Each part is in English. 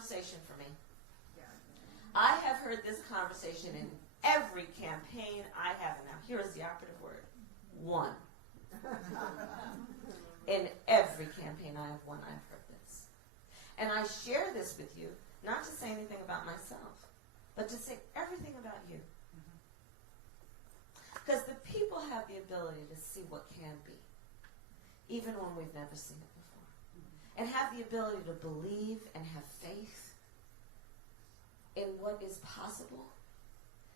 conversation for me. I have heard this conversation in every campaign I have. And now here is the operative word. One. In every campaign I have won, I've heard this. And I share this with you, not to say anything about myself, but to say everything about you. Because the people have the ability to see what can be, even when we've never seen it before. And have the ability to believe and have faith in what is possible.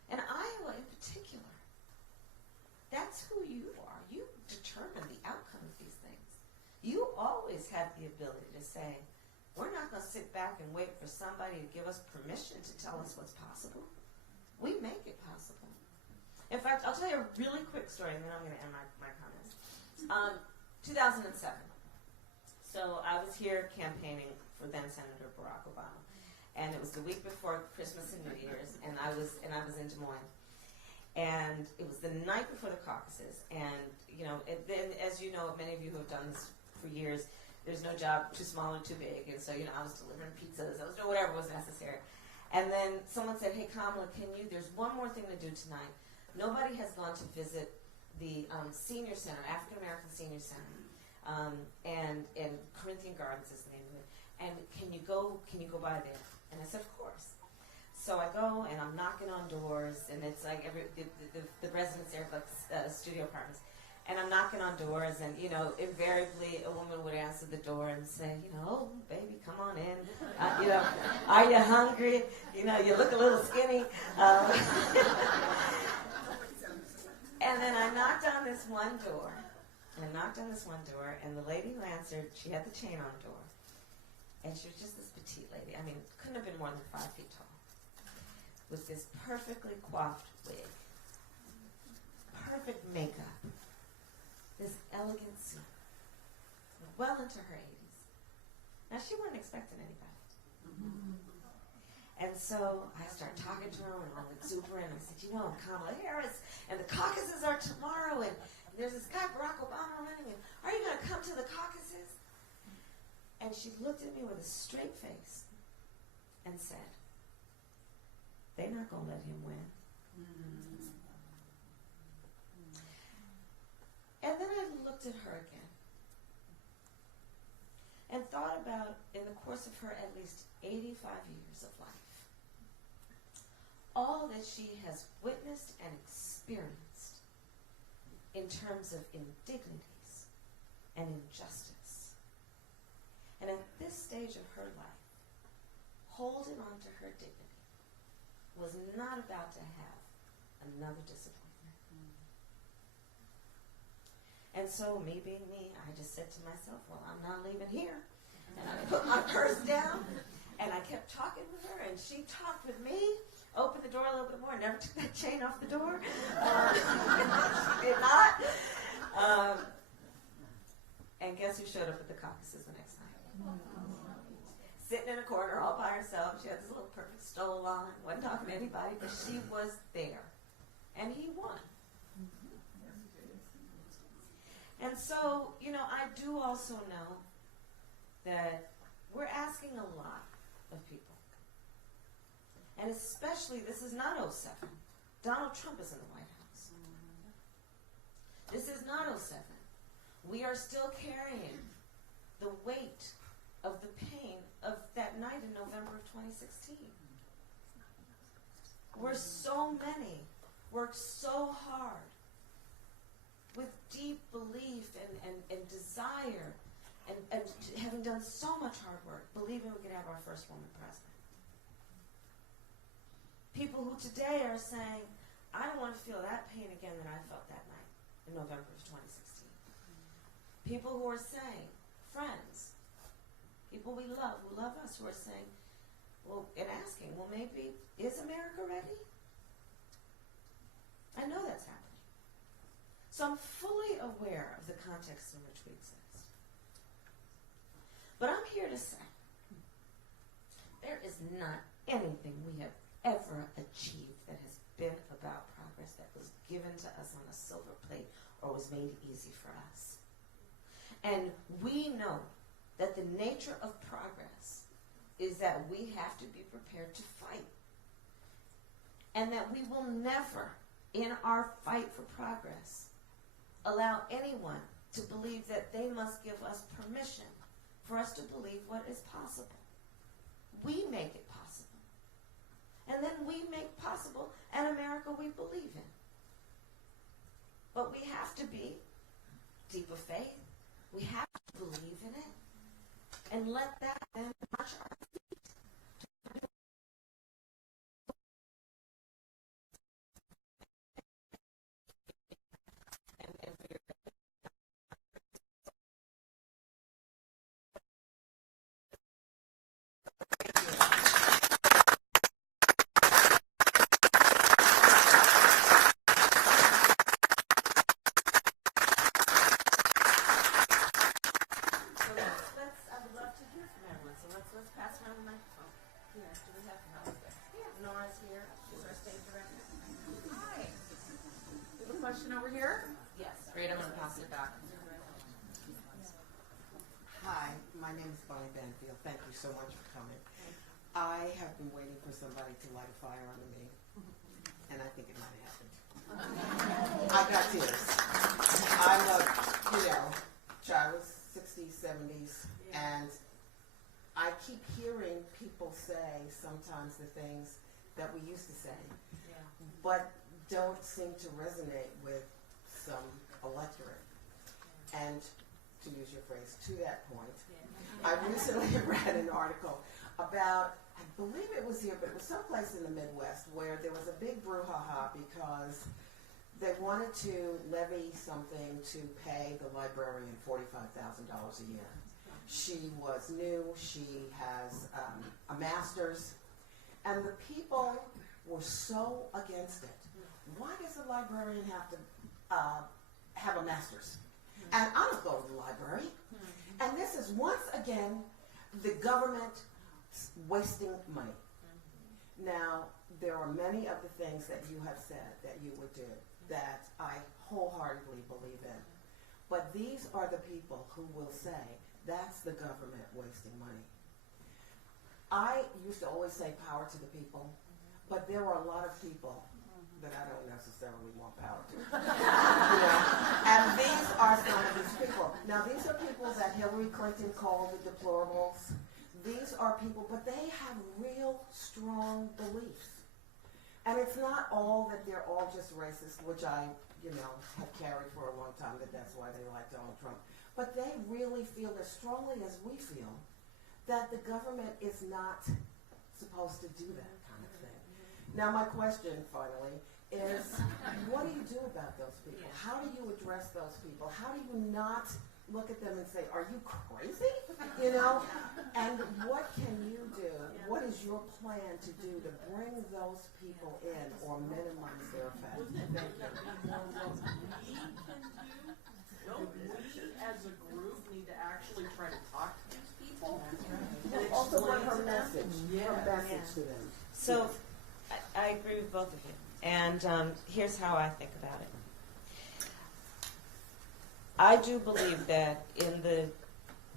And Iowa in particular, that's who you are. You determine the outcome of these things. You always have the ability to say, we're not going to sit back and wait for somebody to give us permission to tell us what's possible. We make it possible. In fact, I'll tell you a really quick story, and then I'm going to end my comments. 2007. So I was here campaigning for then Senator Barack Obama, and it was the week before Christmas and New Year's, and I was in Des Moines, and it was the night before the caucuses. And then, as you know, many of you who have done this for years, there's no job too small or too big, and so I was delivering pizzas, I was doing whatever was necessary. And then someone said, "Hey, Kamala, there's one more thing to do tonight. Nobody has gone to visit the senior center, African American Senior Center, and Corinthian Gardens is the name of it. And can you go by there?" And I said, "Of course." So I go and I'm knocking on doors, and it's like the residents there have like studio apartments, and I'm knocking on doors, and invariably a woman would answer the door and say, "Oh, baby, come on in. Are you hungry? You look a little skinny." And then I knocked on this one door, and the lady who answered, she had the chain on the door, and she was just this petite lady. I mean, couldn't have been more than 5 feet tall, with this perfectly coiffed wig, perfect makeup, this elegant suit, well into her 80s. Now, she wasn't expecting anybody. And so I started talking to her, and I'm exuberant, and I said, "I'm Kamala Harris, and the caucuses are tomorrow, and there's this guy, Barack Obama, running, and are you going to come to the caucuses?" And she looked at me with a straight face and said, "They're not going to let him win." And then I looked at her again and thought about, in the course of her at least 85 years of life, all that she has witnessed and experienced in terms of indignities and injustice. And at this stage of her life, holding on to her dignity was not about to have another disappointment. And so, me being me, I just said to myself, well, I'm not leaving here. And I put my purse down, and I kept talking with her, and she talked with me, opened the door a little bit more, never took that chain off the door. She did not. And guess who showed up at the caucuses the next night? Sitting in a corner all by herself. She had this little perfect stole on, wasn't talking to anybody, but she was there. And he won. And so, I do also know that we're asking a lot of people. And especially, this is not 07. Donald Trump is in the White House. This is not 07. We are still carrying the weight of the pain of that night in November of 2016. Where so many worked so hard with deep belief and desire and having done so much hard work, believing we could have our first woman president. People who today are saying, I don't want to feel that pain again that I felt that night in November of 2016. People who are saying, friends, people we love, who love us, who are saying, well, and asking, well, maybe, is America ready? I know that's happening. So I'm fully aware of the context in which we exist. But I'm here to say, there is not anything we have ever achieved that has been about progress that was given to us on a silver plate or was made easy for us. And we know that the nature of progress is that we have to be prepared to fight. And that we will never, in our fight for progress, allow anyone to believe that they must give us permission for us to believe what is possible. We make it possible. And then we make possible an America we believe in. But we have to be deep of faith. We have to believe in it. And let that then march our feet. Let's pass around the microphone. Here, do we have Nora's here. She's our state director. Hi. We have a question over here. Yes. Great, I'm going to pass it back. Hi, my name is Bonnie Banfield. Thank you so much for coming. I have been waiting for somebody to light a fire under me, and I think it might have happened. I got tears. I'm a, child was 60s, 70s, and I keep hearing people say sometimes the things that we used to say, but don't seem to resonate with some electorate. And to use your phrase, to that point, I recently read an article about, I believe it was here, but it was someplace in the Midwest where there was a big brouhaha because they wanted to levy something to pay the librarian $45,000 a year. She was new, she has a master's, and the people were so against it. Why does a librarian have to have a master's? And I don't go to the library. And this is once again the government wasting money. Now, there are many of the things that you have said that you would do that I wholeheartedly believe in. But these are the people who will say, that's the government wasting money. I used to always say power to the people, but there are a lot of people that I don't necessarily want power to. And these are some of these people. Now, these are people that Hillary Clinton called the deplorables. These are people, but they have real strong beliefs. And it's not all that they're all just racist, which I, have carried for a long time, that that's why they like Donald Trump. But they really feel as strongly as we feel that the government is not supposed to do that kind of thing. Now, my question, finally, is what do you do about those people? How do you address those people? How do you not look at them and say, are you crazy? And what can you do? What is your plan to do to bring those people in or minimize their effect? Thank you. Don't we as a group need to actually try to talk to these people? And also want her message, to them. So, I agree with both of you. And here's how I think about it. I do believe that in the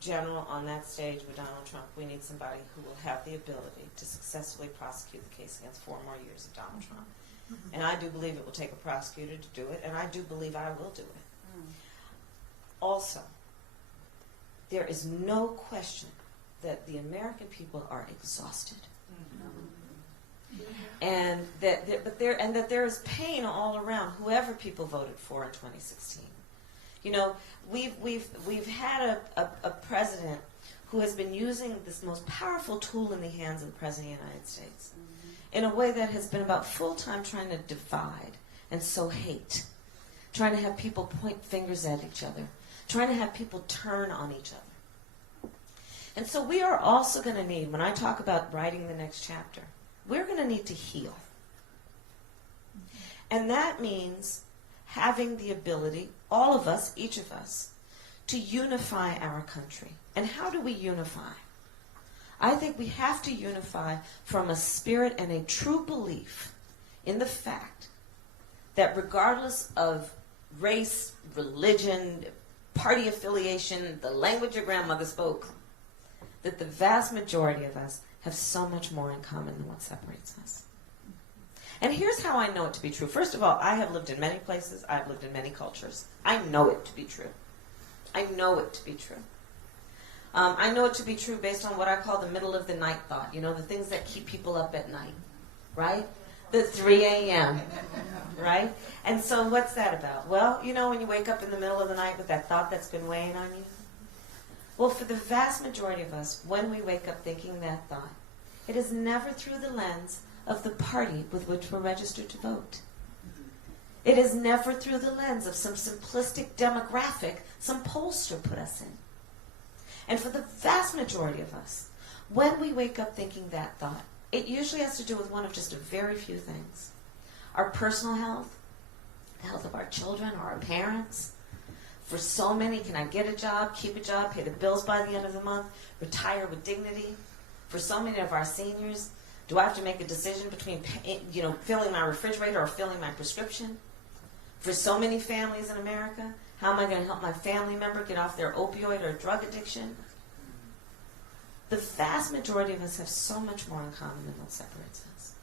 general, on that stage with Donald Trump, we need somebody who will have the ability to successfully prosecute the case against 4 more years of Donald Trump. And I do believe it will take a prosecutor to do it, and I do believe I will do it. Also, there is no question that the American people are exhausted. And that there is pain all around whoever people voted for in 2016. We've had a president who has been using this most powerful tool in the hands of the President of the United States in a way that has been about full-time trying to divide and sow hate, trying to have people point fingers at each other, trying to have people turn on each other. And so we are also going to need, when I talk about writing the next chapter, we're going to need to heal. And that means having the ability, all of us, each of us, to unify our country. And how do we unify? I think we have to unify from a spirit and a true belief in the fact that regardless of race, religion, party affiliation, the language your grandmother spoke, that the vast majority of us have so much more in common than what separates us. And here's how I know it to be true. First of all, I have lived in many places. I've lived in many cultures. I know it to be true. I know it to be true. I know it to be true based on what I call the middle of the night thought. You know, the things that keep people up at night, right? The 3 a.m., right? And so what's that about? Well, you know, when you wake up in the middle of the night with that thought that's been weighing on you? Well, for the vast majority of us, when we wake up thinking that thought, it is never through the lens of the party with which we're registered to vote. It is never through the lens of some simplistic demographic some pollster put us in. And for the vast majority of us, when we wake up thinking that thought, it usually has to do with one of just a very few things. Our personal health, the health of our children or our parents. For so many, can I get a job, keep a job, pay the bills by the end of the month, retire with dignity? For so many of our seniors, do I have to make a decision between, filling my refrigerator or filling my prescription? For so many families in America, how am I going to help my family member get off their opioid or drug addiction? The vast majority of us have so much more in common than what separates us.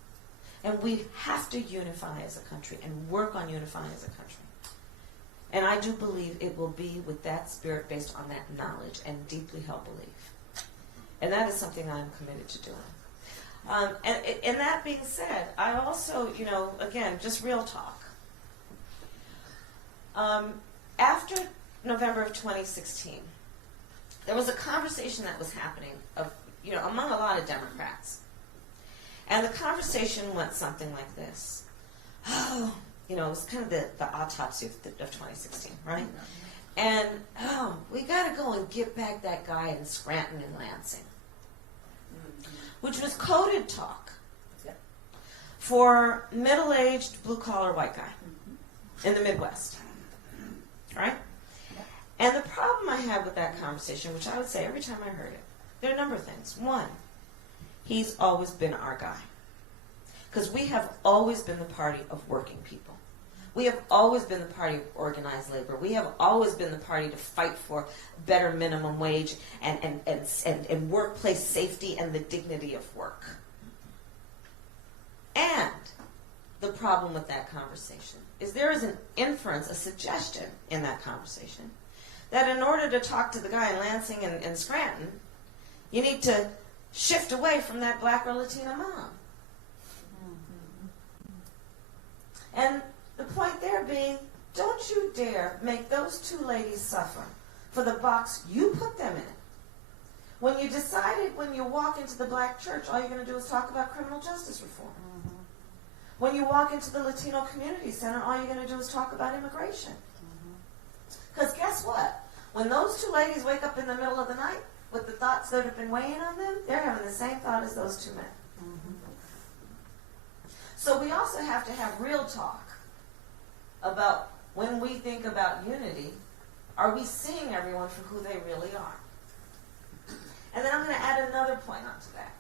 And we have to unify as a country and work on unifying as a country. And I do believe it will be with that spirit based on that knowledge and deeply held belief. And that is something I'm committed to doing. And that being said, I also, again, just real talk. After November of 2016, there was a conversation that was happening among a lot of Democrats. And the conversation went something like this. It was kind of the autopsy of 2016, right? And, we got to go and get back that guy in Scranton and Lansing. Which was coded talk for middle-aged, blue-collar white guy in the Midwest, right? And the problem I had with that conversation, which I would say every time I heard it, there are a number of things. One, he's always been our guy. Because we have always been the party of working people. We have always been the party of organized labor. We have always been the party to fight for better minimum wage and workplace safety and the dignity of work. And the problem with that conversation is there is an inference, a suggestion in that conversation that in order to talk to the guy in Lansing and Scranton, you need to shift away from that black or Latina mom. And the point there being, don't you dare make those two ladies suffer for the box you put them in. When you decided when you walk into the black church, all you're going to do is talk about criminal justice reform. Mm-hmm. When you walk into the Latino Community Center, all you're going to do is talk about immigration. Because guess what? When those two ladies wake up in the middle of the night with the thoughts that have been weighing on them, they're having the same thought as those two men. Mm-hmm. So we also have to have real talk about when we think about unity, are we seeing everyone for who they really are? And then I'm going to add another point onto that.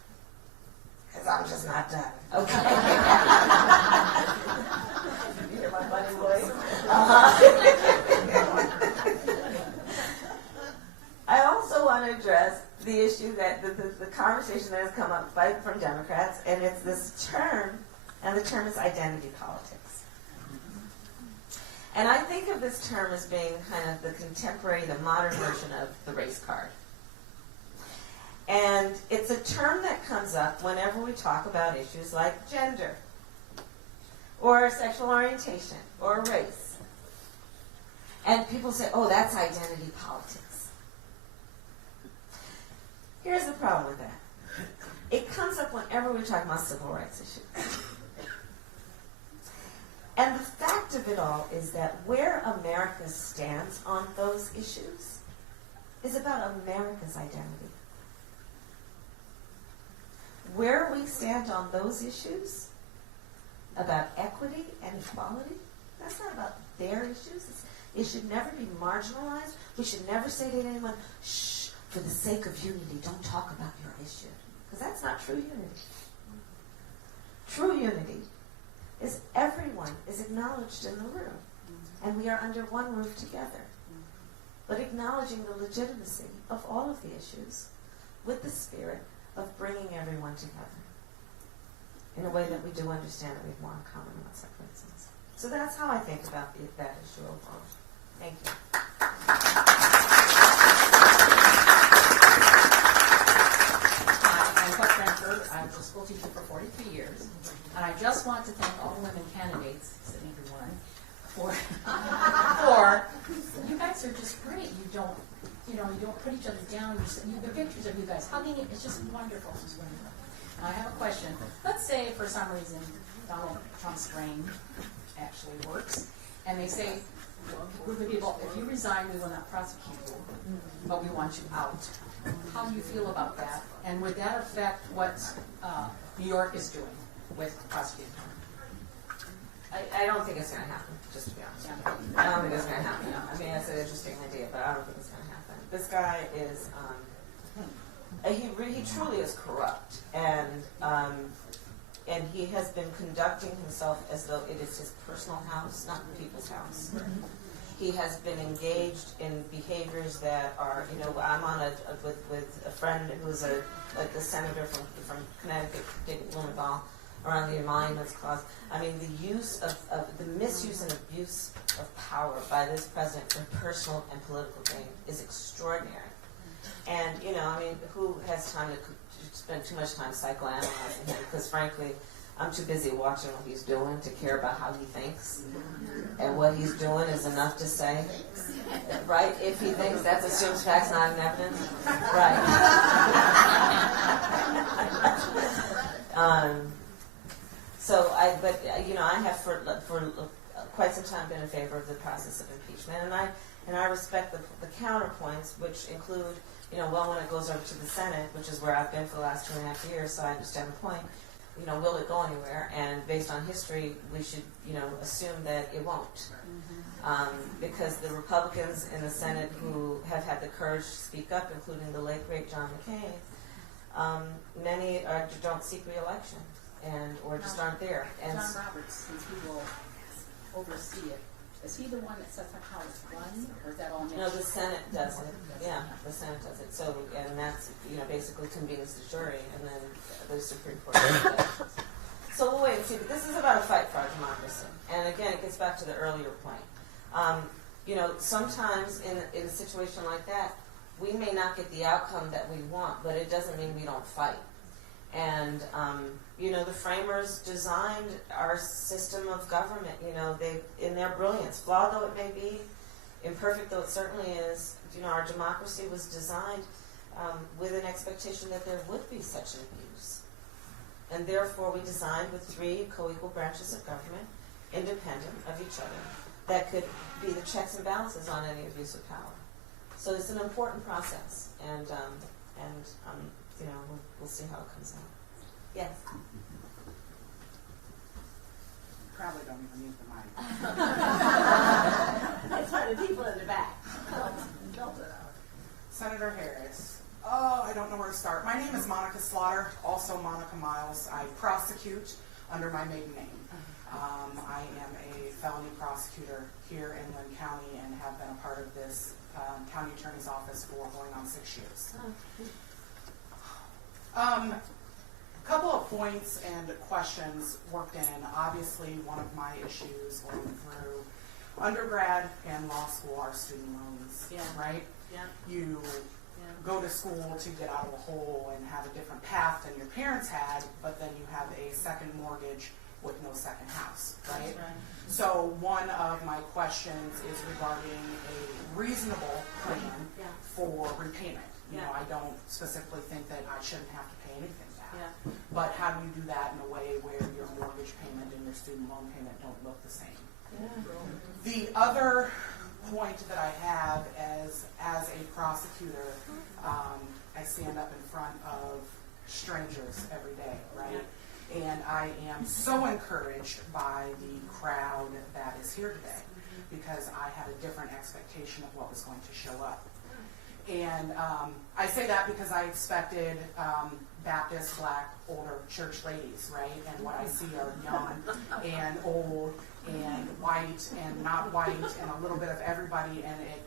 Because I'm just not done. Okay. You hear my funny voice? I also want to address the issue that the conversation that has come up from Democrats, and it's this term, and the term is identity politics. And I think of this term as being kind of the contemporary, the modern version of the race card. And it's a term that comes up whenever we talk about issues like gender, or sexual orientation, or race. And people say, oh, that's identity politics. Here's the problem with that. It comes up whenever we talk about civil rights issues. And the fact of it all is that where America stands on those issues is about America's identity. Where we stand on those issues about equity and equality, that's not about their issues. It should never be marginalized. We should never say to anyone, shh, for the sake of unity, don't talk about your issue. Because that's not true unity. True unity is everyone is acknowledged in the room, and we are under one roof together, but acknowledging the legitimacy of all of the issues with the spirit of bringing everyone together in a way that we do understand that we have more in common than what separates us. So that's how I think about that issue overall. Thank you. I'm Buck Brentford. I was a school teacher for 43 years. And I just want to thank all the women candidates, sitting here one, for you guys are just great. You don't put each other down. The pictures of you guys hugging it, it's just wonderful. It's wonderful. Now I have a question. Let's say for some reason Donald Trump's brain actually works, and they say, a group of people, if you resign, we will not prosecute you, but we want you out. How do you feel about that? And would that affect what New York is doing with prosecuting? I don't think it's going to happen, just to be honest. I don't think it's going to happen. I mean, that's an interesting idea, but I don't think it's going to happen. This guy is, he truly is corrupt, and he has been conducting himself as though it is his personal house, not the people's house. He has been engaged in behaviors that are, I'm on with a friend who's a senator from Connecticut, David Blumenthal, around the emoluments clause. I mean, the misuse and abuse of power by this president for personal and political gain is extraordinary. And, who has time to spend too much time psychoanalyzing him? Because frankly, I'm too busy watching what he's doing to care about how he thinks. And what he's doing is enough to say, right? If he thinks that assumes facts, not an evidence. Right. I have for quite some time been in favor of the process of impeachment, and I respect the counterpoints, which include, when it goes over to the Senate, which is where I've been for the last 2.5 years, so I understand the point. Will it go anywhere? And based on history, we should, assume that it won't. Because the Republicans in the Senate who have had the courage to speak up, including the late, great John McCain, many don't seek re-election or just aren't there. And John Roberts, since he will oversee it, is he the one that sets up how it's run, or is that all No, the Senate does it. Yeah, the Senate does it. So, and that's, basically convenes the jury, and then the Supreme Court does it. So we'll wait and see. But this is about a fight for our democracy. And again, it gets back to the earlier point. Sometimes in a situation like that, we may not get the outcome that we want, but it doesn't mean we don't fight. And, the framers designed our system of government, they, in their brilliance, flawed though it may be, imperfect though it certainly is, our democracy was designed with an expectation that there would be such an abuse. And therefore we designed with 3 co-equal branches of government, independent of each other, that could be the checks and balances on any abuse of power. So it's an important process, and we'll see how it comes out. Yes? Probably don't even use the mic. It's for the people in the back. Senator Harris. Oh, I don't know where to start. My name is Monica Slaughter, also Monica Miles. I prosecute under my maiden name. I am a felony prosecutor here in Lynn County and have been a part of this county attorney's office for going on 6 years. A couple of points and questions worked in. Obviously, one of my issues going through undergrad and law school are student loans, right? Yeah. You go to school to get out of a hole and have a different path than your parents had, but then you have a second mortgage with no second house, right? So one of my questions is regarding a reasonable plan for repayment. I don't specifically think that I shouldn't have to pay anything back. But how do you do that in a way where your mortgage payment and your student loan payment don't look the same? The other point that I have as a prosecutor, I stand up in front of strangers every day, right? And I am so encouraged by the crowd that is here today because I had a different expectation of what was going to show up. And I say that because I expected Baptist, black, older church ladies, right? And what I see are young and old and white and not white and a little bit of everybody, and it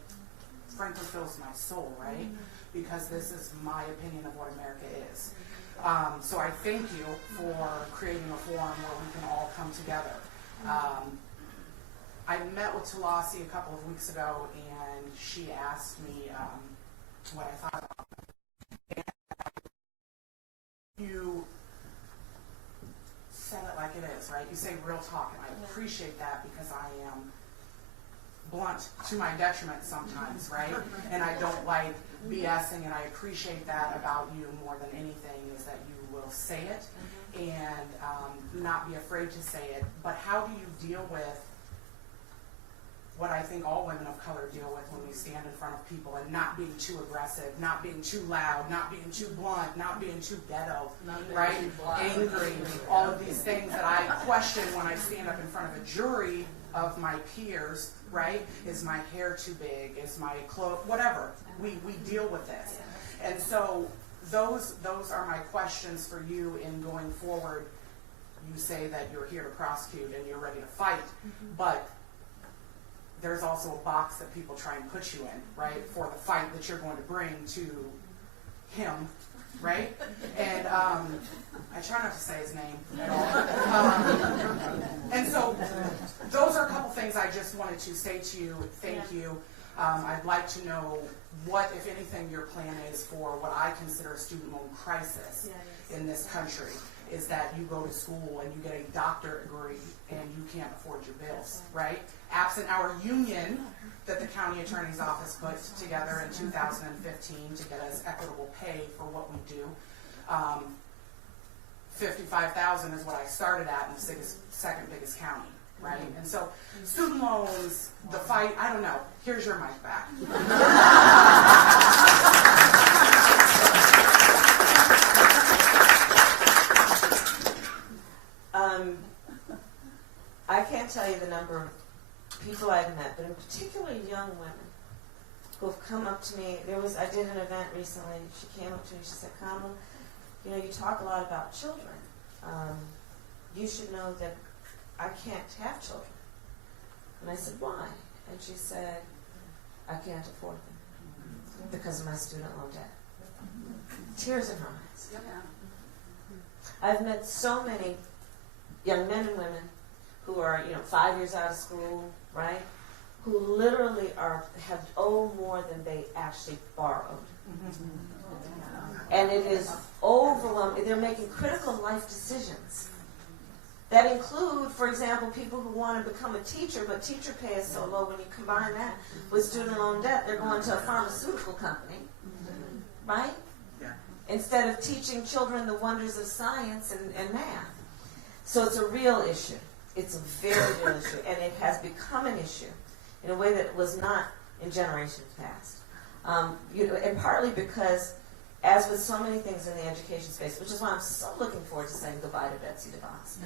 frankly fills my soul, right? Because this is my opinion of what America is. So I thank you for creating a forum where we can all come together. I met with Talasi a couple of weeks ago, and she asked me what I thought about it. And you said it like it is, right? You say real talk, and I appreciate that because I am blunt to my detriment sometimes, right? And I don't like BSing, and I appreciate that about you more than anything, is that you will say it and not be afraid to say it. But how do you deal with what I think all women of color deal with when we stand in front of people, and not being too aggressive, not being too loud, not being too blunt, not being too ghetto, right? Angry, all of these things that I question when I stand up in front of a jury of my peers, right? Is my hair too big? Is my clothes, whatever. We deal with this. And so those are my questions for you in going forward. You say that you're here to prosecute and you're ready to fight, but there's also a box that people try and put you in, right, for the fight that you're going to bring to him, right? And I try not to say his name at all. And so those are a couple things I just wanted to say to you. Thank you. I'd like to know what, if anything, your plan is for what I consider a student loan crisis in this country. Is that you go to school and you get a doctorate degree and you can't afford your bills, right? Absent our union that the county attorney's office put together in 2015 to get us equitable pay for what we do. $55,000 is what I started at in the second biggest county, right? And so student loans, the fight, I don't know. Here's your mic back. I can't tell you the number of people I've met, but in particular young women who have come up to me. I did an event recently. She came up to me. She said, "Kamala, you talk a lot about children. You should know that I can't have children." And I said, "Why?" And she said, "I can't afford them because of my student loan debt." Tears in her eyes. I've met so many young men and women who are, 5 years out of school, right? Who literally have owed more than they actually borrowed. And it is overwhelming. They're making critical life decisions that include, for example, people who want to become a teacher, but teacher pay is so low. When you combine that with student loan debt, they're going to a pharmaceutical company, right? Instead of teaching children the wonders of science and math. So it's a real issue. It's a very real issue, and it has become an issue in a way that was not in generations past. And partly because, as with so many things in the education space, which is why I'm so looking forward to saying goodbye to Betsy DeVos.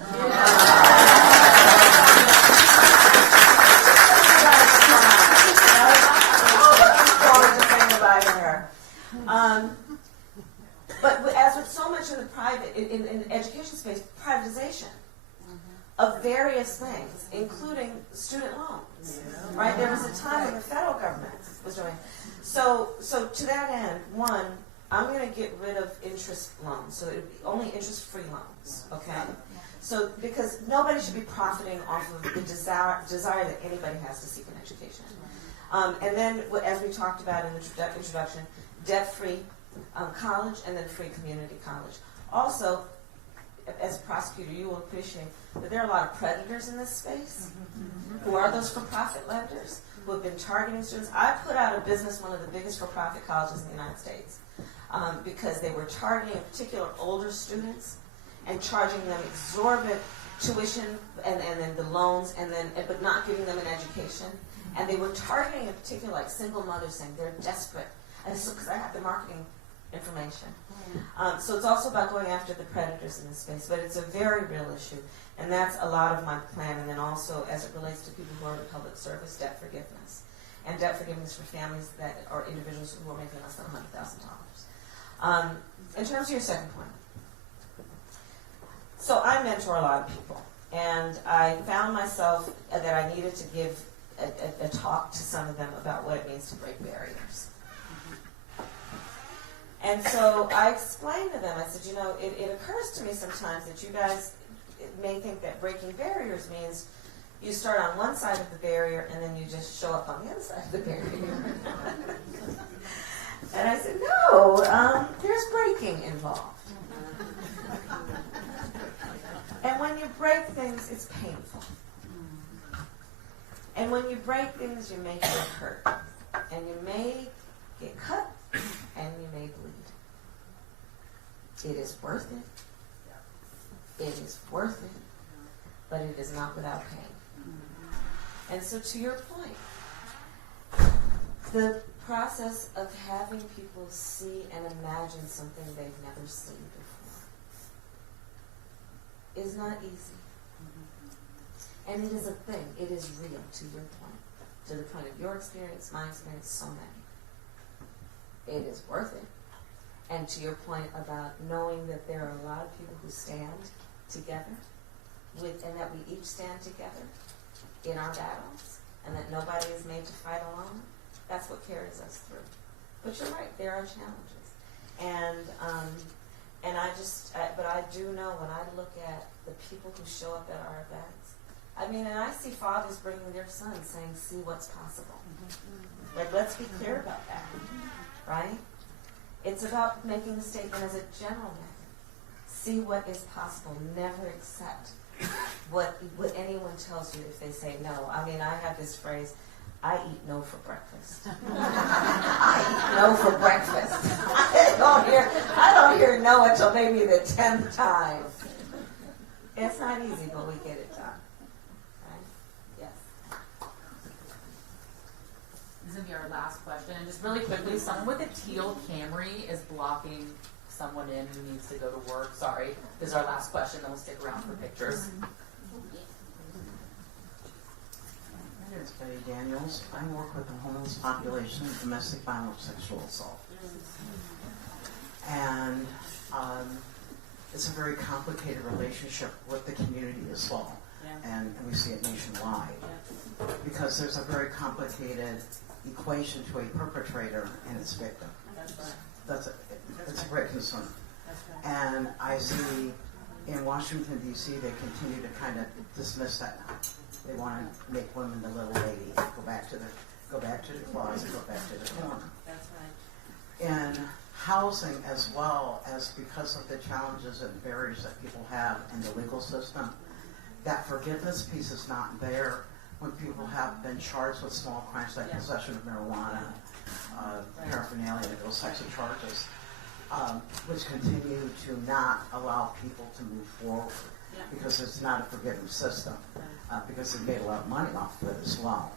Looking forward to saying goodbye to her. But as with so much in the education space, privatization of various things, including student loans, right? There was a time when the federal government was doing. So to that end, one, I'm going to get rid of interest loans, so it would be only interest-free loans, okay? So because nobody should be profiting off of the desire that anybody has to seek an education. And then, as we talked about in the introduction, debt-free college and then free community college. Also, as a prosecutor, you will appreciate that there are a lot of predators in this space who are those for-profit lenders who have been targeting students. I put out of business one of the biggest for-profit colleges in the United States because they were targeting in particular older students and charging them exorbitant tuition and then the loans but not giving them an education. And they were targeting in particular like single mothers, saying they're desperate. And so because I have the marketing information. So it's also about going after the predators in this space, but it's a very real issue, and that's a lot of my plan. And then also, as it relates to people who are in public service, debt forgiveness, and debt forgiveness for families that are individuals who are making less than $100,000. In terms of your second point, so I mentor a lot of people, and I found myself that I needed to give a talk to some of them about what it means to break barriers. And so I explained to them, I said, it occurs to me sometimes that you guys may think that breaking barriers means you start on one side of the barrier and then you just show up on the other side of the barrier. And I said, no, there's breaking involved. And when you break things, it's painful. And when you break things, you may get hurt. And you may get cut, and you may bleed. It is worth it. It is worth it. But it is not without pain. And so to your point, the process of having people see and imagine something they've never seen before is not easy. And it is a thing. It is real, to your point. To the point of your experience, my experience, so many. It is worth it. And to your point about knowing that there are a lot of people who stand together, and that we each stand together in our battles, and that nobody is made to fight alone, that's what carries us through. But you're right, there are challenges. And I do know when I look at the people who show up at our events, and I see fathers bringing their sons saying, see what's possible. Like, let's be clear about that, right? It's about making a statement as a general matter. See what is possible. Never accept what anyone tells you if they say no. I have this phrase, I eat no for breakfast. I eat no for breakfast. I don't hear no until maybe the 10th time. It's not easy, but we get it done. Right? Yes. This is going to be our last question. And just really quickly, someone with a teal Camry is blocking someone in who needs to go to work. Sorry. This is our last question, then we'll stick around for pictures. My name is Betty Daniels. I work with the homeless population, domestic violence, sexual assault. And it's a very complicated relationship with the community as well. And we see it nationwide. Because there's a very complicated equation to a perpetrator and its victim. That's a great concern. And I see in Washington, D.C., they continue to kind of dismiss that now. They want to make women the little lady, go back to the closet, go back to the corner. That's right. In housing, as well as because of the challenges and barriers that people have in the legal system, that forgiveness piece is not there when people have been charged with small crimes like possession of marijuana, paraphernalia, those types of charges, which continue to not allow people to move forward because it's not a forgiveness system, because they made a lot of money off of it as well.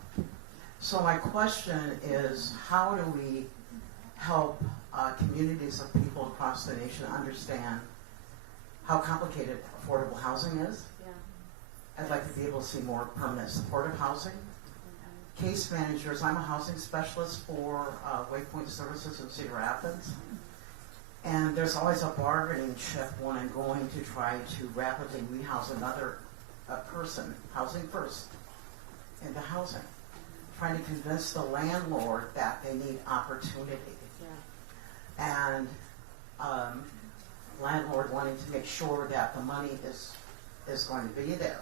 So my question is, how do we help communities of people across the nation understand how complicated affordable housing is? I'd like to be able to see more permanent supportive housing. Case managers, I'm a housing specialist for Waypoint Services in Cedar Rapids. And there's always a bargaining chip when I'm going to try to rapidly rehouse another person, housing first, into housing. Trying to convince the landlord that they need opportunity. And landlord wanting to make sure that the money is going to be there.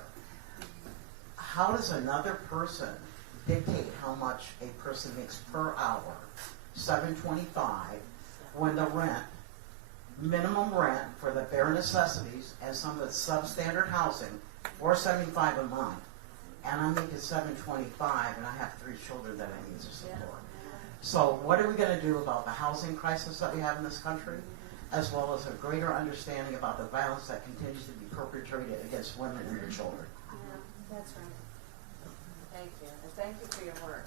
How does another person dictate how much a person makes per hour, $7.25, when the rent, minimum rent for the bare necessities and some of the substandard housing, $4.75 a month, and I'm making $7.25, and I have 3 children that I need to support. So what are we going to do about the housing crisis that we have in this country, as well as a greater understanding about the violence that continues to be perpetrated against women and their children? That's right. Thank you. And thank you for your work.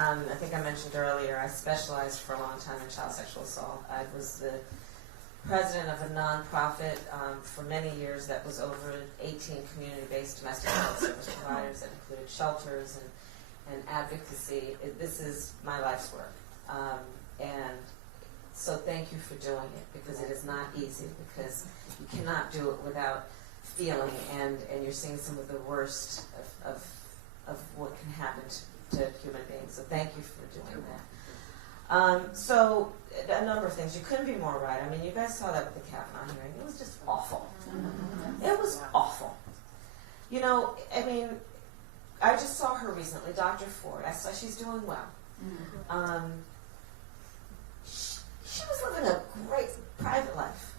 I think I mentioned earlier, I specialized for a long time in child sexual assault. I was the president of a nonprofit for many years that was over 18 community-based domestic health service providers that included shelters and advocacy. This is my life's work. And so thank you for doing it, because it is not easy, because you cannot do it without feeling, and you're seeing some of the worst of what can happen to human beings. So thank you for doing that. So a number of things. You couldn't be more right. I mean, you guys saw that with the Kavanaugh hearing. It was just awful. It was awful. You know, I mean, I just saw her recently, Dr. Ford. I saw she's doing well. She was living a great private life.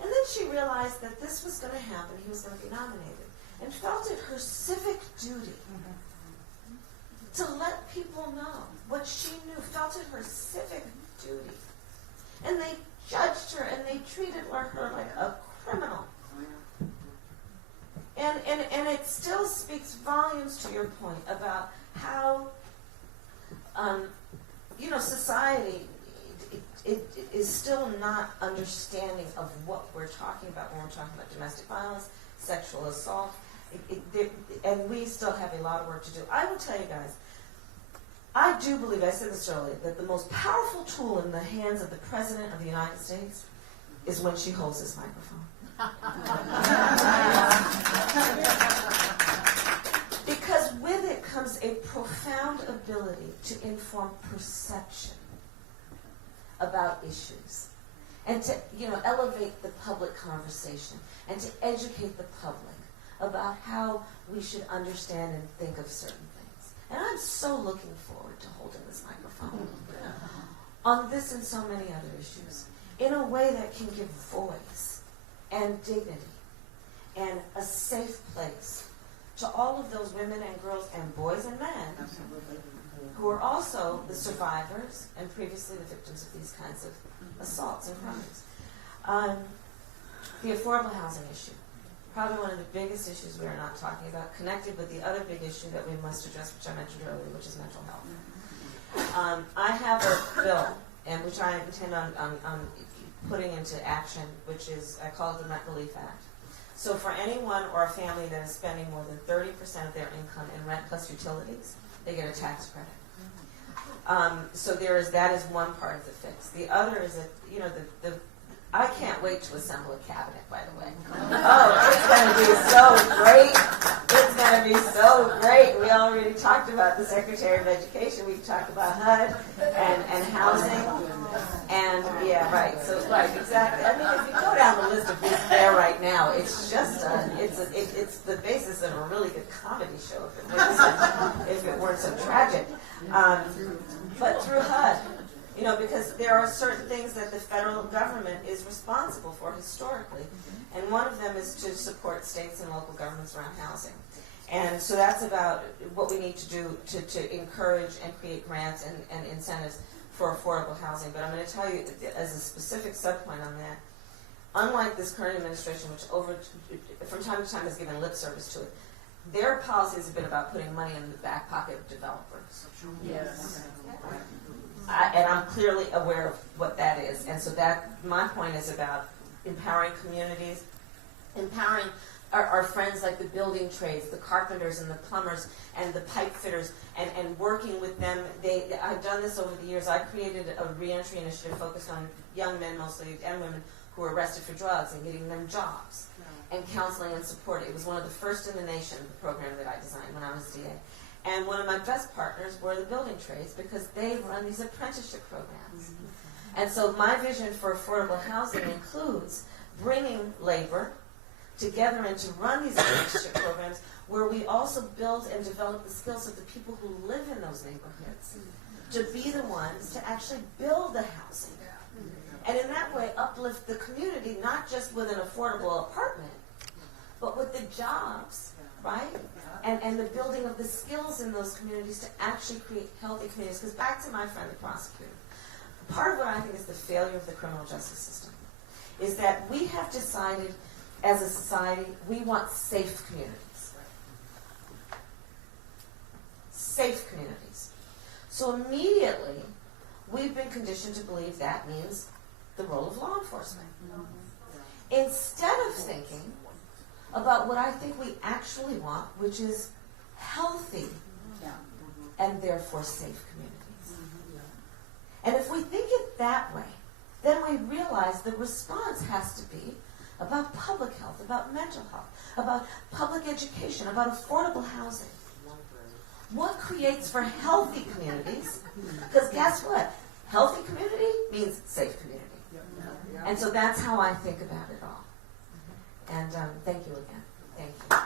And then she realized that this was going to happen. He was going to be nominated. And felt it her civic duty to let people know what she knew. Felt it her civic duty. And they judged her and they treated her like a criminal. And it still speaks volumes to your point about how, society it is still not understanding of what we're talking about when we're talking about domestic violence, sexual assault, and we still have a lot of work to do. I will tell you guys, I do believe, I said this earlier, that the most powerful tool in the hands of the President of the United States is when she holds this microphone. Because with it comes a profound ability to inform perception about issues and to elevate the public conversation and to educate the public about how we should understand and think of certain things. And I'm so looking forward to holding this microphone on this and so many other issues in a way that can give voice and dignity and a safe place to all of those women and girls and boys and men who are also the survivors and previously the victims of these kinds of assaults and crimes. The affordable housing issue, probably one of the biggest issues we are not talking about, connected with the other big issue that we must address, which I mentioned earlier, which is mental health. I have a bill, and which I intend on putting into action, which is, I call it the Rent Relief Act. So for anyone or a family that is spending more than 30% of their income in rent plus utilities, they get a tax credit. So that is one part of the fix. The other is that, I can't wait to assemble a cabinet, by the way. Oh, it's going to be so great. It's going to be so great. We already talked about the Secretary of Education. We've talked about HUD and housing. And, yeah, right. So, right, exactly. I mean, if you go down the list of who's there right now, it's just, it's the basis of a really good comedy show if it weren't so tragic. But through HUD. Because there are certain things that the federal government is responsible for historically, and one of them is to support states and local governments around housing. And so that's about what we need to do to encourage and create grants and incentives for affordable housing. But I'm going to tell you, as a specific subpoint on that, unlike this current administration, which from time to time has given lip service to it, their policies have been about putting money in the back pocket of developers. Yes. And I'm clearly aware of what that is. And so my point is about empowering communities, empowering our friends like the building trades, the carpenters and the plumbers and the pipe fitters, and working with them. I've done this over the years. I created a reentry initiative focused on young men mostly and women who were arrested for drugs and getting them jobs and counseling and support. It was one of the first in the nation, the program that I designed when I was DA. And one of my best partners were the building trades because they run these apprenticeship programs. And so my vision for affordable housing includes bringing labor together and to run these apprenticeship programs where we also build and develop the skills of the people who live in those neighborhoods to be the ones to actually build the housing. And in that way uplift the community, not just with an affordable apartment, but with the jobs, right? And the building of the skills in those communities to actually create healthy communities. Because back to my friend the prosecutor, part of what I think is the failure of the criminal justice system is that we have decided as a society we want safe communities. Safe communities. So immediately we've been conditioned to believe that means the role of law enforcement. Instead of thinking about what I think we actually want, which is healthy and therefore safe communities. And if we think it that way, then we realize the response has to be about public health, about mental health, about public education, about affordable housing. What creates for healthy communities? Because guess what? Healthy community means safe community. And so that's how I think about it all. And thank you again. Thank you.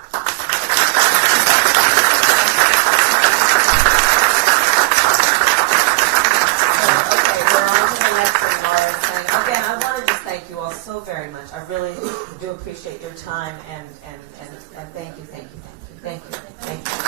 Okay, we're on to the next thing, Laura. And again, I want to just thank you all so very much. I really do appreciate your time and thank you, thank you, thank you, thank you, thank you.